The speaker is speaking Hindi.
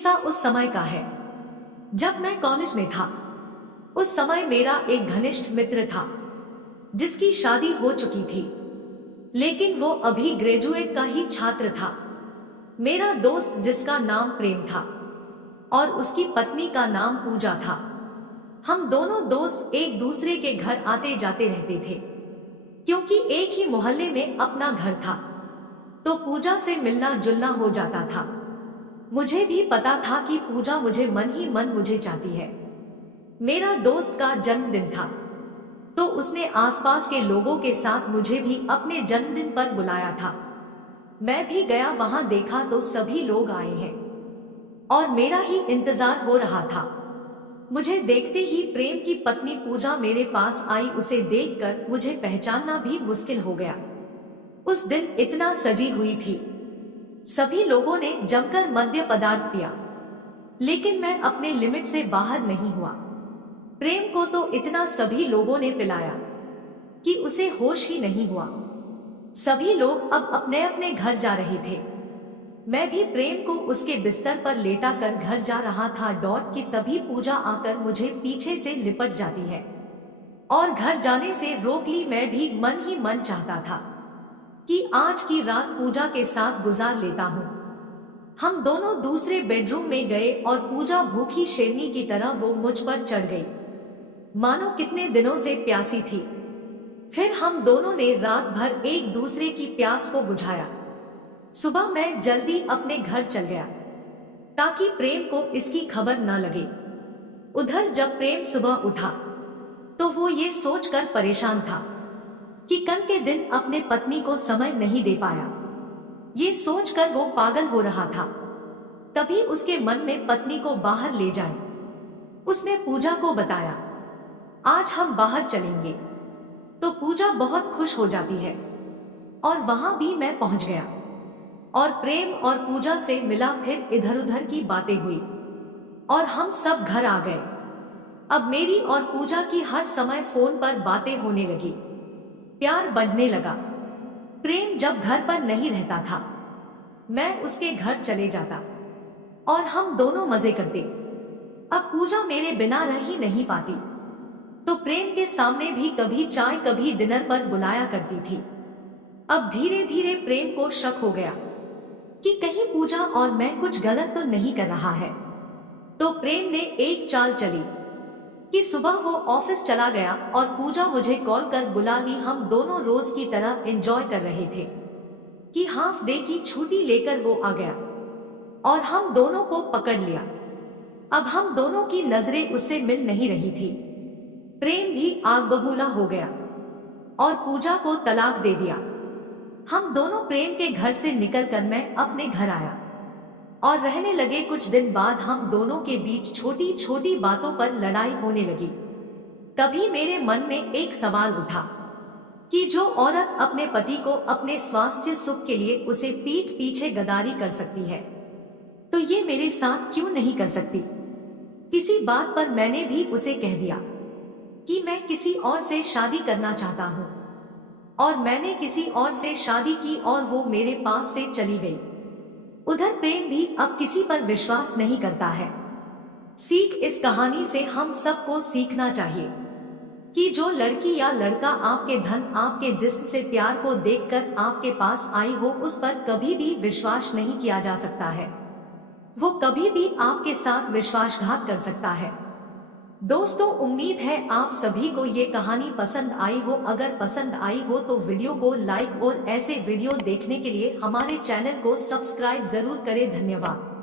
किस्सा उस समय का है जब मैं कॉलेज में था। उस समय मेरा एक घनिष्ठ मित्र था जिसकी शादी हो चुकी थी, लेकिन वो अभी ग्रेजुएट का ही छात्र था। मेरा दोस्त जिसका नाम प्रेम था और उसकी पत्नी का नाम पूजा था, हम दोनों दोस्त एक दूसरे के घर आते जाते रहते थे। क्योंकि एक ही मोहल्ले में अपना घर था तो पूजा से मिलना जुलना हो जाता था। मुझे भी पता था कि पूजा मुझे मन ही मन मुझे चाहती है। मेरा दोस्त का जन्मदिन था तो उसने आसपास के लोगों के साथ मुझे भी अपने जन्मदिन पर बुलाया था। मैं भी गया, वहां देखा तो सभी लोग आए हैं और मेरा ही इंतजार हो रहा था। मुझे देखते ही प्रेम की पत्नी पूजा मेरे पास आई। उसे देखकर मुझे पहचानना भी मुश्किल हो गया। उस दिन इतना सजी हुई थी, सभी लोगों ने जमकर मद्य पदार्थ पिया, लेकिन मैं अपने लिमिट से बाहर नहीं हुआ। प्रेम को तो इतना सभी लोगों ने पिलाया कि उसे होश ही नहीं हुआ। सभी लोग अब अपने अपने घर जा रहे थे। मैं भी प्रेम को उसके बिस्तर पर लेटा कर घर जा रहा था कि तभी पूजा आकर मुझे पीछे से लिपट जाती है और घर जाने से रोक ली। मैं भी मन ही मन चाहता था कि आज की रात पूजा के साथ गुजार लेता हूँ। हम दोनों दूसरे बेडरूम में गए और पूजा भूखी शेरनी की तरह वो मुझ पर चढ़ गई, मानो कितने दिनों से प्यासी थी। फिर हम दोनों ने रात भर एक दूसरे की प्यास को बुझाया। सुबह मैं जल्दी अपने घर चल गया ताकि प्रेम को इसकी खबर न लगे। उधर जब प्रेम सुबह उठा तो वो ये सोचकर परेशान था कि कल के दिन अपने पत्नी को समय नहीं दे पाया। ये सोचकर वो पागल हो रहा था। तभी उसके मन में पत्नी को बाहर ले जाए। उसने पूजा को बताया, आज हम बाहर चलेंगे। तो पूजा बहुत खुश हो जाती है और वहां भी मैं पहुंच गया और प्रेम और पूजा से मिला। फिर इधर उधर की बातें हुई और हम सब घर आ गए। अब मेरी और पूजा की हर समय फोन पर बातें होने लगी, प्यार बढ़ने लगा। प्रेम जब घर पर नहीं रहता था, मैं उसके घर चले जाता और हम दोनों मजे करते। अब पूजा मेरे बिना रह ही नहीं पाती तो प्रेम के सामने भी कभी चाय कभी डिनर पर बुलाया करती थी। अब धीरे धीरे प्रेम को शक हो गया कि कहीं पूजा और मैं कुछ गलत तो नहीं कर रहा है। तो प्रेम ने एक चाल चली कि सुबह वो ऑफिस चला गया और पूजा मुझे कॉल कर बुला ली। हम दोनों रोज की तरह एंजॉय कर रहे थे कि हाफ डे की छुट्टी लेकर वो आ गया और हम दोनों को पकड़ लिया। अब हम दोनों की नजरें उससे मिल नहीं रही थी। प्रेम भी आग बबूला हो गया और पूजा को तलाक दे दिया। हम दोनों प्रेम के घर से निकलकर मैं अपने घर आया और रहने लगे। कुछ दिन बाद हम दोनों के बीच छोटी छोटी बातों पर लड़ाई होने लगी। तभी मेरे मन में एक सवाल उठा कि जो औरत अपने पति को अपने स्वास्थ्य सुख के लिए उसे पीठ पीछे गद्दारी कर सकती है, तो ये मेरे साथ क्यों नहीं कर सकती। इसी बात पर मैंने भी उसे कह दिया कि मैं किसी और से शादी करना चाहता हूँ और मैंने किसी और से शादी की और वो मेरे पास से चली गई। उधर प्रेम भी अब किसी पर विश्वास नहीं करता है। सीख इस कहानी से हम सबको सीखना चाहिए कि जो लड़की या लड़का आपके धन आपके जिस्म से प्यार को देखकर आपके पास आई हो, उस पर कभी भी विश्वास नहीं किया जा सकता है। वो कभी भी आपके साथ विश्वासघात कर सकता है। दोस्तों, उम्मीद है आप सभी को ये कहानी पसंद आई हो। अगर पसंद आई हो तो वीडियो को लाइक और ऐसे वीडियो देखने के लिए हमारे चैनल को सब्सक्राइब जरूर करें। धन्यवाद।